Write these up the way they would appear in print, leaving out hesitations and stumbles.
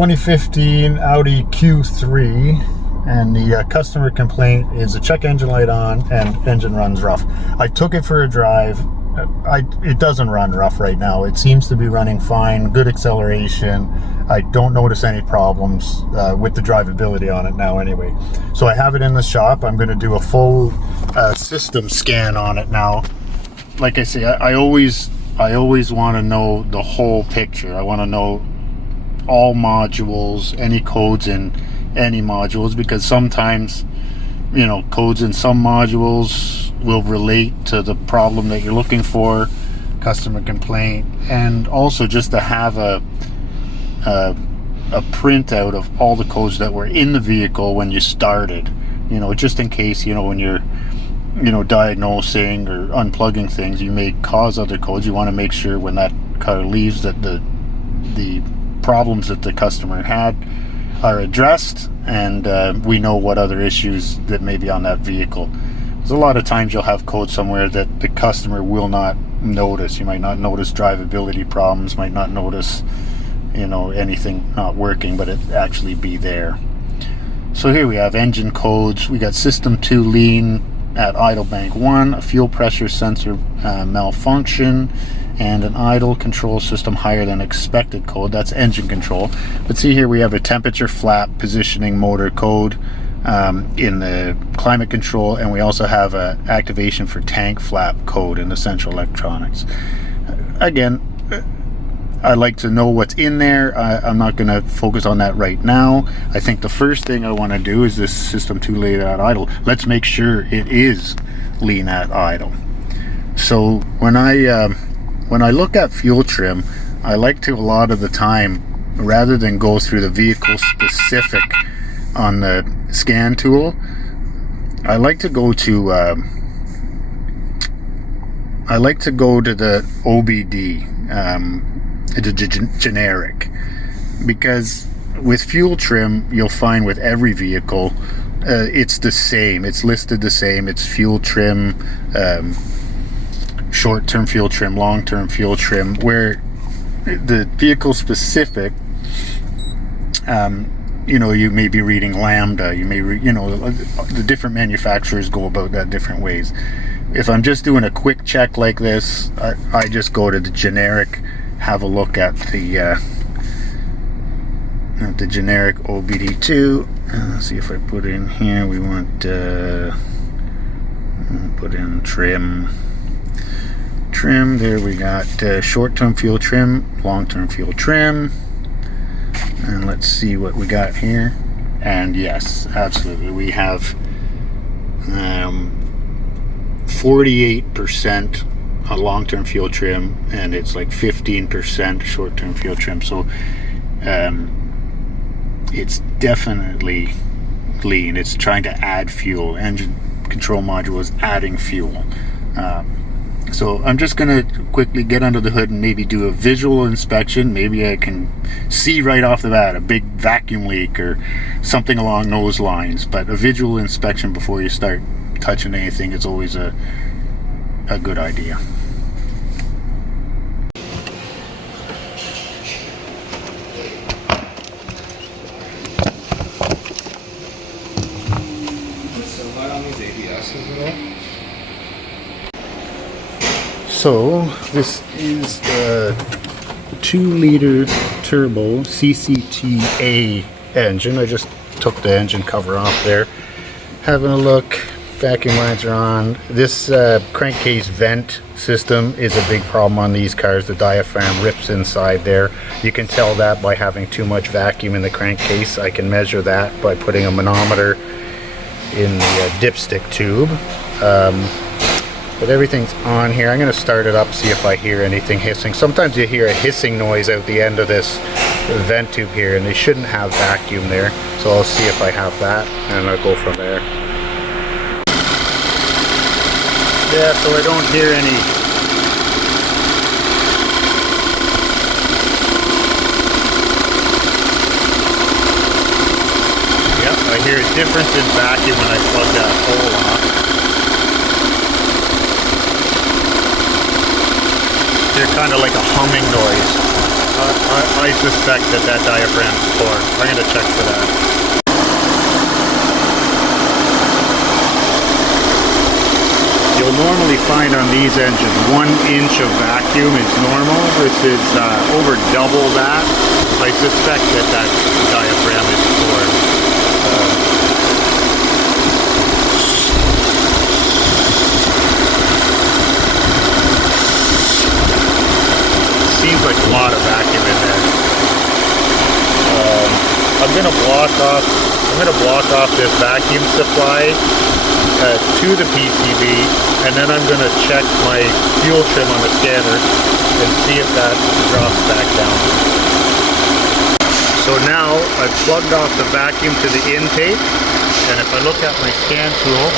2015 Audi Q3, and the customer complaint is a check engine light on and engine runs rough. I took it for a drive. It doesn't run rough right now. It seems to be running fine, good acceleration. I don't notice any problems with the drivability on it now anyway. So I have it in the shop. I'm going to do a full system scan on it now. Like I say, I always want to know the whole picture. I want to know all modules, any codes in any modules, because sometimes, you know, codes in some modules will relate to the problem that you're looking for, customer complaint, and also just to have a printout of all the codes that were in the vehicle when you started, you know, just in case, you know, when you're, you know, diagnosing or unplugging things, you may cause other codes. You want to make sure when that car leaves that the problems that the customer had are addressed, and we know what other issues that may be on that vehicle. There's a lot of times you'll have code somewhere that the customer will not notice. You might not notice drivability problems, might not notice, you know, anything not working, but it actually be there. So here we have engine codes. We got system 2 lean at idle bank 1, a fuel pressure sensor malfunction, and an idle control system higher than expected code. That's engine control. But see here we have a temperature flap positioning motor code in the climate control, and we also have a activation for tank flap code in the central electronics. Again, I like to know what's in there. I'm not going to focus on that right now. I think the first thing I want to do is this system 2 lean at idle. Let's make sure it is lean at idle. So when I look at fuel trim, I like to, a lot of the time, rather than go through the vehicle specific on the scan tool, I like to go to the OBD, the generic, because with fuel trim, you'll find with every vehicle, it's the same. It's listed the same. It's fuel trim, short-term fuel trim, long-term fuel trim, where the vehicle specific, you know, you may be reading Lambda, you may you know, the different manufacturers go about that different ways. If I'm just doing a quick check like this, I just go to the generic, have a look at the generic OBD2. Let's see if I put in here, we want put in trim, there we got short-term fuel trim, long-term fuel trim, and let's see what we got here. And yes, absolutely, we have 48% long-term fuel trim, and it's like 15% short-term fuel trim. So it's definitely lean. It's trying to add fuel. Engine control module is adding fuel. So I'm just going to quickly get under the hood and maybe do a visual inspection. Maybe I can see right off the bat a big vacuum leak or something along those lines. But a visual inspection before you start touching anything is always a good idea. So this is a 2-liter turbo CCTA engine. I just took the engine cover off there. Having a look, vacuum lines are on. This crankcase vent system is a big problem on these cars. The diaphragm rips inside there. You can tell that by having too much vacuum in the crankcase. I can measure that by putting a manometer in the dipstick tube. But everything's on here. I'm going to start it up, see if I hear anything hissing. Sometimes you hear a hissing noise out the end of this vent tube here, and they shouldn't have vacuum there. So I'll see if I have that, and I'll go from there. Yeah, so I don't hear any. Yep, I hear a difference in vacuum when I plug that hole off. They're kind of like a humming noise. I suspect that diaphragm is torn. I'm going to check for that. You'll normally find on these engines 1 inch of vacuum is normal. This is over double that. I suspect that diaphragm is torn. Seems like a lot of vacuum in there. I'm gonna block off this vacuum supply to the PCB, and then I'm gonna check my fuel trim on the scanner and see if that drops back down. So now I've plugged off the vacuum to the intake, and if I look at my scan tool,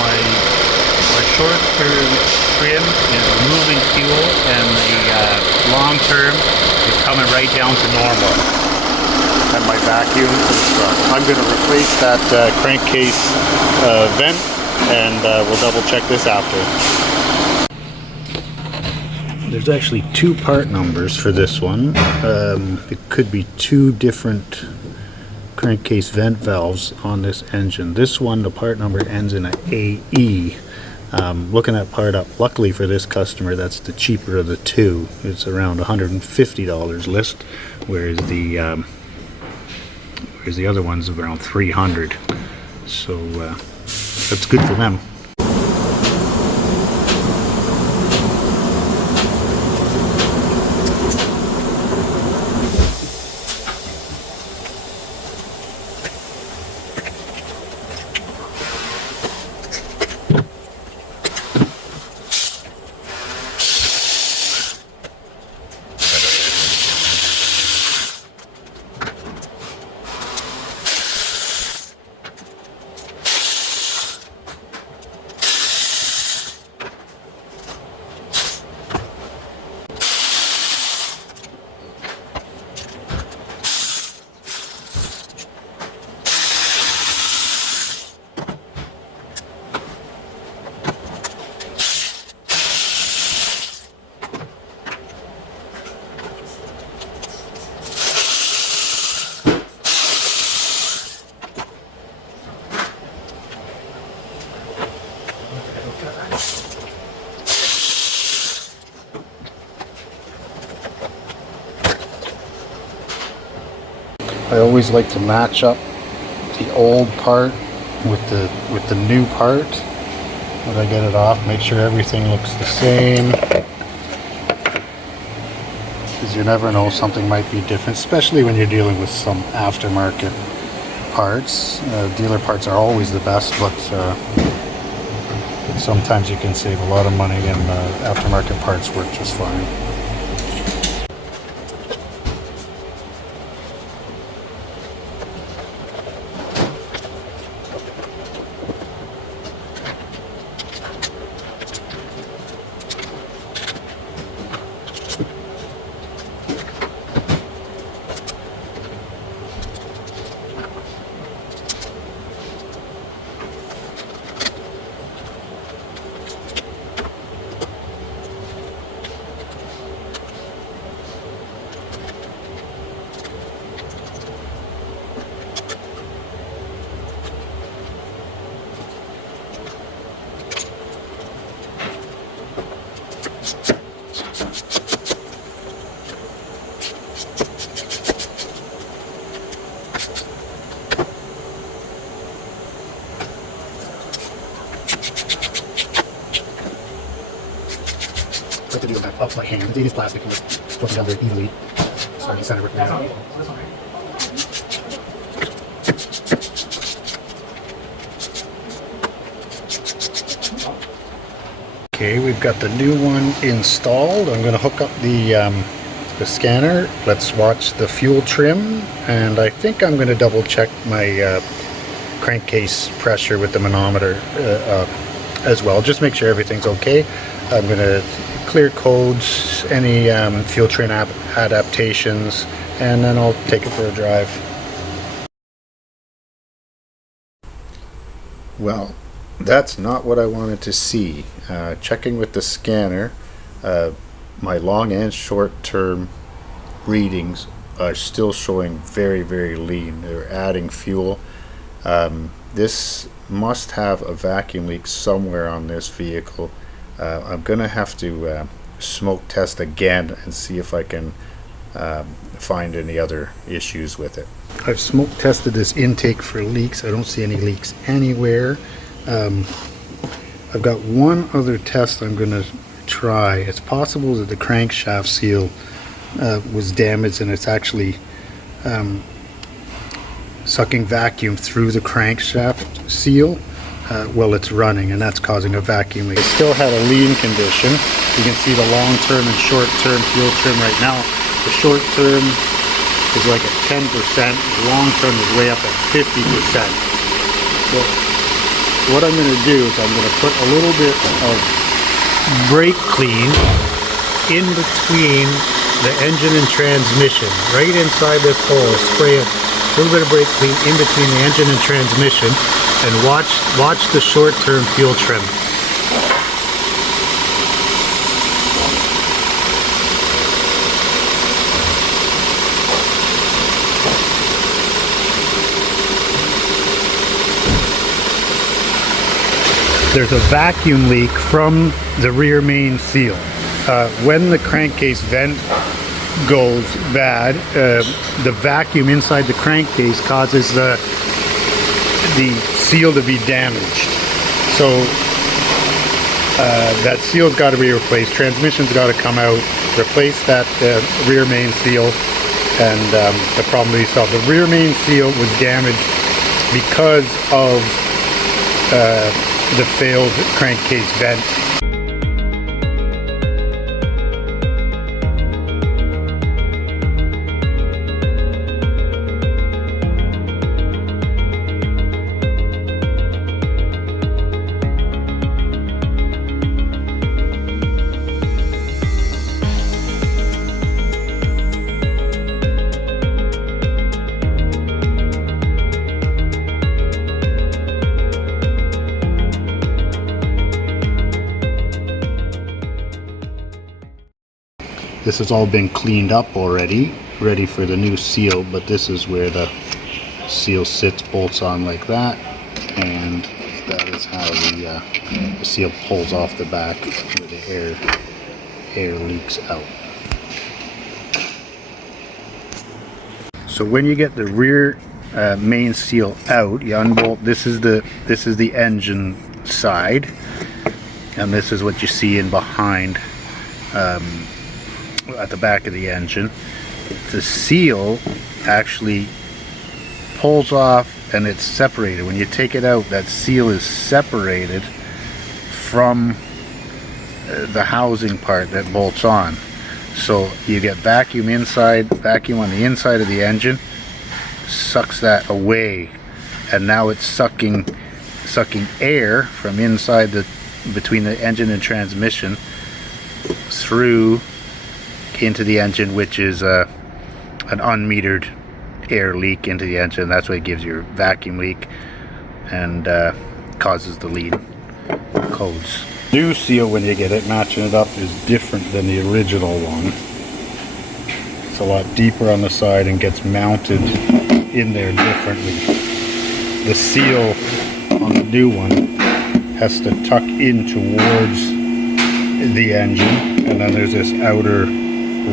my short-term trim is removing fuel, and the long-term is coming right down to normal. And my vacuum is I'm going to replace that crankcase vent, and we'll double check this after. There's actually 2 part numbers for this one. It could be 2 different crankcase vent valves on this engine. This one, the part number ends in an AE. Looking that part up, luckily for this customer, that's the cheaper of the 2. It's around $150 list, whereas the other one's around $300. So that's good for them. I always like to match up the old part with the new part when I get it off. Make sure everything looks the same, because you never know, something might be different, especially when you're dealing with some aftermarket parts. Dealer parts are always the best, but sometimes you can save a lot of money, and aftermarket parts work just fine. I like to do that up by hand. It is plastic and it's broken down very easily. So you center it now. Okay, we've got the new one installed. I'm going to hook up the scanner. Let's watch the fuel trim, and I think I'm going to double check my crankcase pressure with the manometer as well. Just make sure everything's okay. I'm going to clear codes, any fuel trim adaptations, and then I'll take it for a drive. Well, that's not what I wanted to see. Checking with the scanner, my long and short term readings are still showing very, very lean. They're adding fuel. This must have a vacuum leak somewhere on this vehicle. I'm gonna have to smoke test again and see if I can find any other issues with it. I've smoke tested this intake for leaks. I don't see any leaks anywhere. I've got one other test I'm gonna try. It's possible that the crankshaft seal was damaged and it's actually sucking vacuum through the crankshaft seal while it's running, and that's causing a vacuum leak. It still had a lean condition. You can see the long-term and short-term fuel trim right now. The short-term is like at 10%, the long-term is way up at 50%. But what I'm going to do is I'm going to put a little bit of brake clean in between the engine and transmission, right inside this hole. Spray a little bit of brake clean in between the engine and transmission, and watch the short-term fuel trim. There's a vacuum leak from the rear main seal. When the crankcase vent goes bad, the vacuum inside the crankcase causes the seal to be damaged. So that seal's got to be replaced. Transmission's got to come out, replace that rear main seal, and the problem will be solved. The rear main seal was damaged because of the failed crankcase vent. This has all been cleaned up already, ready for the new seal, but this is where the seal sits, bolts on like that, and that is how the seal pulls off the back where the air leaks out. So when you get the rear main seal out, you unbolt. This is the engine side, and this is what you see in behind. At the back of the engine, the seal actually pulls off and it's separated. When you take it out, that seal is separated from the housing part that bolts on. So you get vacuum inside, vacuum on the inside of the engine, sucks that away, and now it's sucking air from inside between the engine and transmission through into the engine, which is an unmetered air leak into the engine. That's what gives your vacuum leak and causes the lean codes. New seal, when you get it, matching it up, is different than the original one. It's a lot deeper on the side and gets mounted in there differently. The seal on the new one has to tuck in towards the engine, and then there's this outer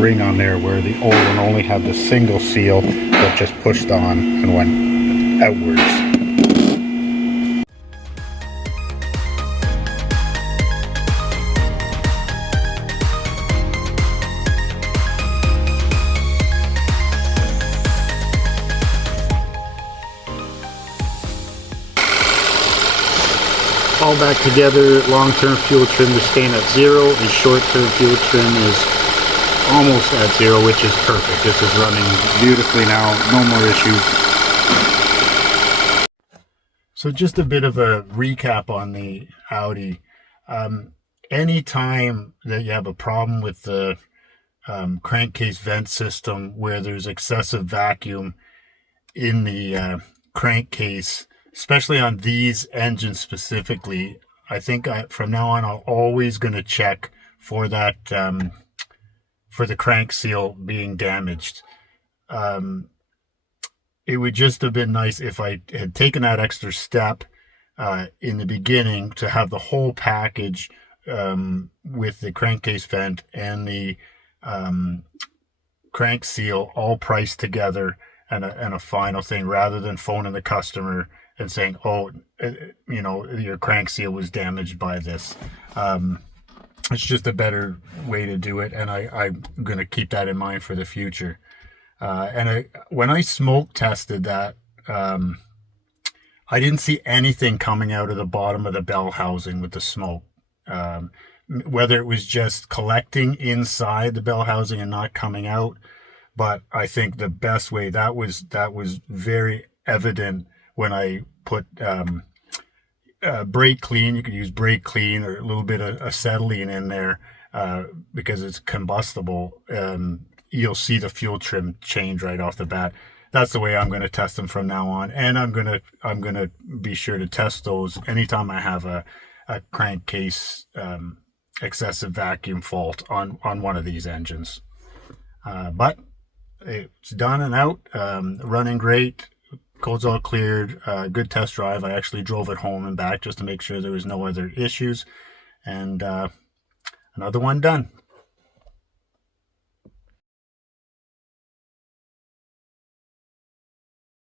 ring on there where the old one only had the single seal that just pushed on and went outwards. All back together. Long-term fuel trim is staying at 0, and short-term fuel trim is almost at 0, which is perfect. This is running beautifully now, no more issues. So just a bit of a recap on the Audi. Anytime that you have a problem with the crankcase vent system where there's excessive vacuum in the crankcase, especially on these engines specifically, I think from now on I'm always going to check for that for the crank seal being damaged. Um, it would just have been nice if I had taken that extra step in the beginning to have the whole package with the crankcase vent and the um, crank seal all priced together and a final thing, rather than phoning the customer and saying, "Oh, your crank seal was damaged by this." Um, it's just a better way to do it, and I'm going to keep that in mind for the future. When I smoke tested that, I didn't see anything coming out of the bottom of the bell housing with the smoke. Um, Whether it was just collecting inside the bell housing and not coming out, but I think the best way, that was very evident when I put brake clean. You could use brake clean or a little bit of acetylene in there because it's combustible. You'll see the fuel trim change right off the bat. That's the way I'm going to test them from now on, and I'm gonna be sure to test those anytime I have a crankcase excessive vacuum fault on one of these engines. But it's done and out, running great. Code's all cleared. Good test drive. I actually drove it home and back just to make sure there was no other issues, and another one done.